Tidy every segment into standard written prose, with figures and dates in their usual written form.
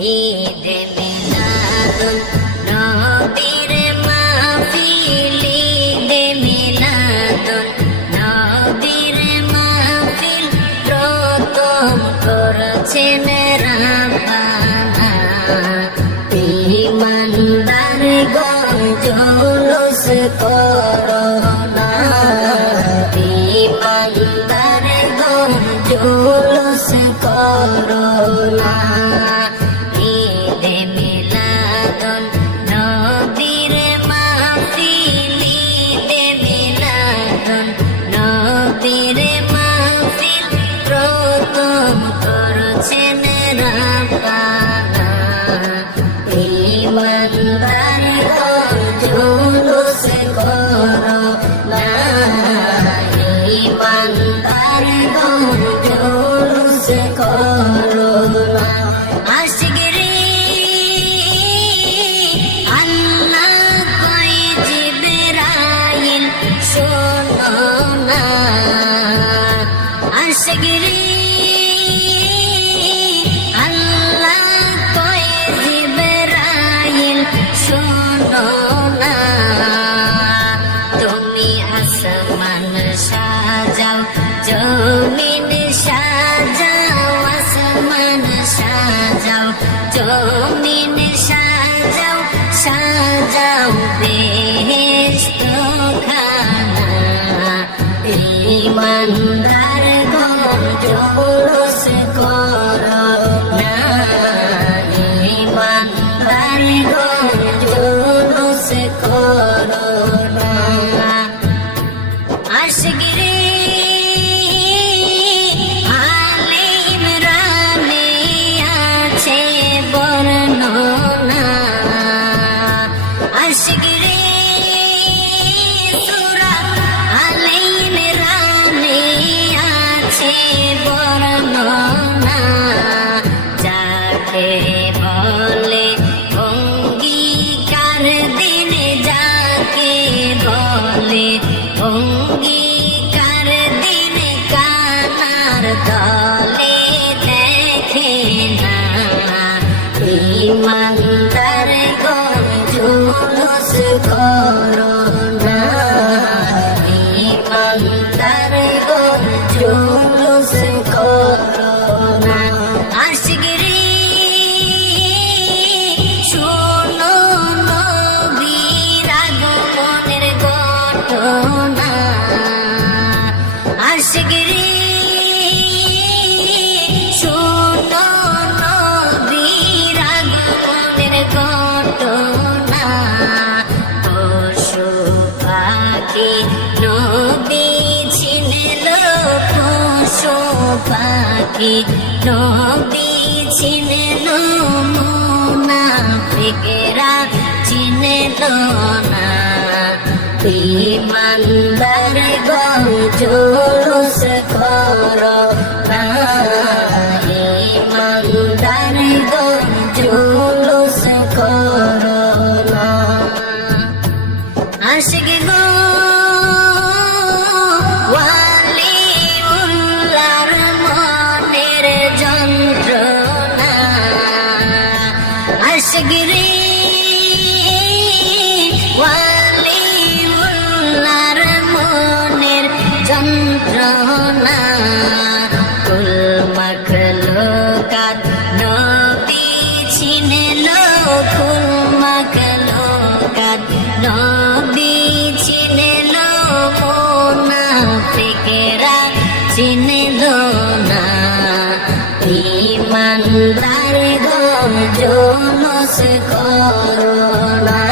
ঈদে মিলাদুন নবীর মাহফিল, ঈদে মিলাদুন নবীর মাহফিল প্রথম করেছেন রাব্বানা। ঈমানদারগণ জুলুস করো না, ঈমানদারগণ জুলুস করো না। ঈদে মিলাদুন নবীর মাহফিল, ঈদে মিলাদুন নবীর মাহফিল প্রথম করেছেন রাব্বানা। ঈমানদারগণ জুলুস করো না, ঈমানদারগণ জুলুস করো না। আশিক রে আল্লাহ কয় জিবরাইল শোনো না, আশিক রে আল্লাহ কয় জিবরাইল শোনো না। তুমি আসমান সাজাও, জমিন সাজাও, আসমান সাজাও, জমিন সাজাও, সাজাও বেহেশত খানা। ঈমানদারগণ জুলুস করো না, ঈমানদারগণ জুলুস করো না। আশিক রে আলে ইমরানে আছে বর্ণনা, আশিক রে সূরা আলে ইমরানে আছে বর্ণনা। যাকে বলে অঙ্গীকার দিন, যাকে বলে অঙ্গীকার দিন কানার তলে দেখে না। ঈমানদারগণ জুলুস করো না, ঈমানদারগণ জুলুস করো না। আশিক রে শোনো নবীর আগমনের ঘটনা, আশিক রে শোনো নবীর আগমনের ঘটনা। পশু পাখি নবী ছিলেন, পশু পাখি নবী ছিলেন, মুনাফিকরা চিনেন না। ঈমানদারগণ জুলুস করো না, ঈমানদারগণ জুলুস করো না। আশিক গো ওয়ালিউল্লাহর মনের যন্ত্রণা, আশিক রে ওয়ালিউল্লাহর মনের যন্ত্রণা। কুল মাখলুকাত নবী ছিলেন, কুল মাখলুকাত নবী ছিলেন, মুনাফিকরা চিনেন না। ঈমানদারগণ জুলুস করো না,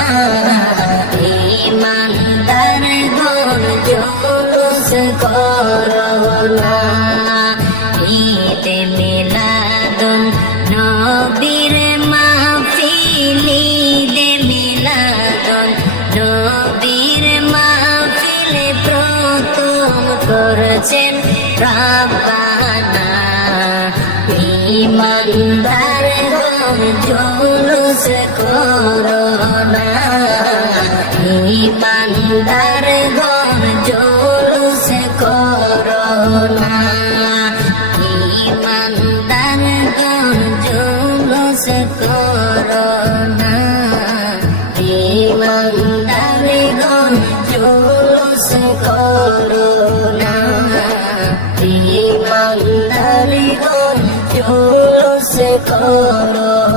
ঈমানদারগণ জুলুস করো না। ঈদে মিলাদুন নবীর মাহফিল, ঈদে মিলাদুন নবীর মাহফিল প্রথম করেছেন রাব্বানা। ঈমানদারগণ জুলুস করো না, ঈমানদারগণ জুলুস করো না, ঈমানদারগণ জুলুস করোনা ইমানদারিগণ জুলুস করোনা ইমানদারিগণ জুলুস করোনা